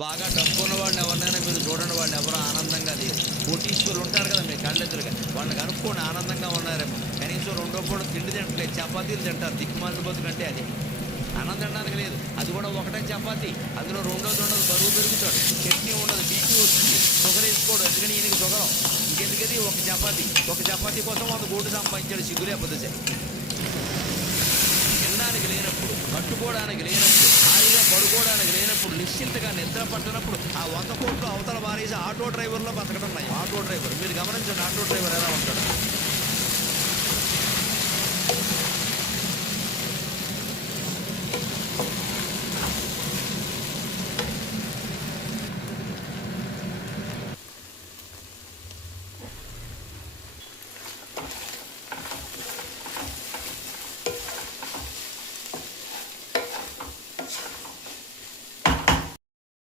బాగా డబ్బున్న వాడిని ఎవరినైనా మీరు చూడండి, వాడిని ఎవరో ఆనందంగా లేరు. కోటీశ్వరులు ఉంటారు కదా మీ కళ్ళెదురుగా, వాళ్ళని కనుక్కోండి ఆనందంగా ఉన్నారేమో. కనీసం రెండో పూట తిండి తింటలేదు, చపాతీలు తింటారు. దిక్కుమాలిన బతుకంటే అది అన్నం తినడానికి లేదు. అది కూడా ఒకటే చపాతీ, అందులో రెండోది ఉండదు, బరువు పెరుగుతాడు, చట్నీ ఉండదు, బీపీ వస్తుంది, షుగర్ వేసుకోడు. ఎందుకని ఈయనకి షుగరం. ఇంకెందుకది ఒక చపాతీ కోసం 100 కోట్లు సంపాదించాడు. సిగ్గులేకపోతే తినడానికి లేనప్పుడు, కట్టుకోవడానికి లేనప్పుడు, హాయిగా పడుకోవడానికి లేనప్పుడు, నిశ్చింతగా నిద్ర పట్టినప్పుడు ఆ 100 కోట్లు అవతల మారేసి ఆటో డ్రైవర్లో బతకడం నయం. ఆటో డ్రైవర్ మీరు గమనించండి, ఆటో డ్రైవర్ ఎలా ఉంటాడు.